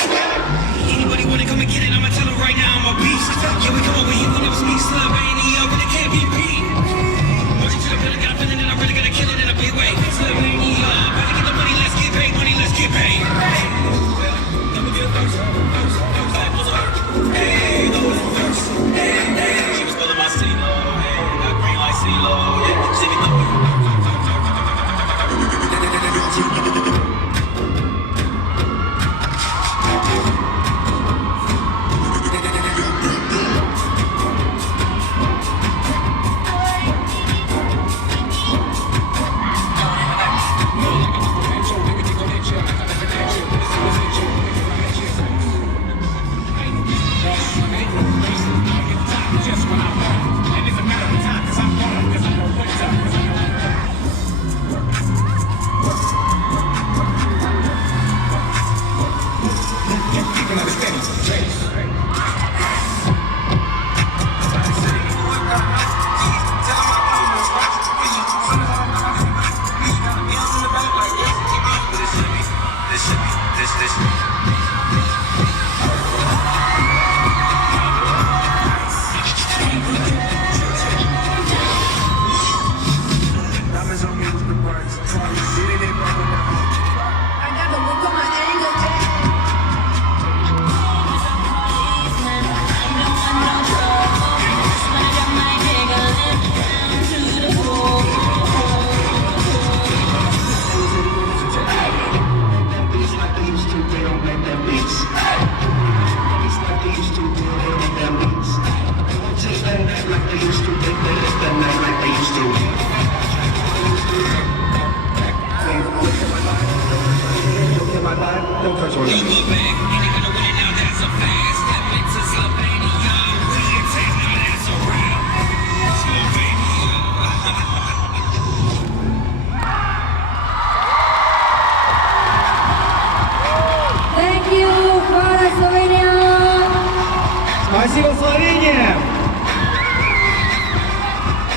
Anybody wanna come and get it? I'ma tell them right now I'm a beast. Yeah, we come over here, we never speak Slovenia, but it can't be beat. Working to the middle, got a feeling that I'm really gonna kill it in a big way. Slovenia, about to get the money, let's get paid, money, let's get paid. Hey, she was pulling my CeeLo, hey, got green like CeeLo, yeah, see me Don't touch one. Don't look back, ain't even gonna win it now, that's a fact. Step into Slovenia, we can take now, that's a wrap. Slovenia. Thank you, hvala Slovenija. Спасибо, Словения!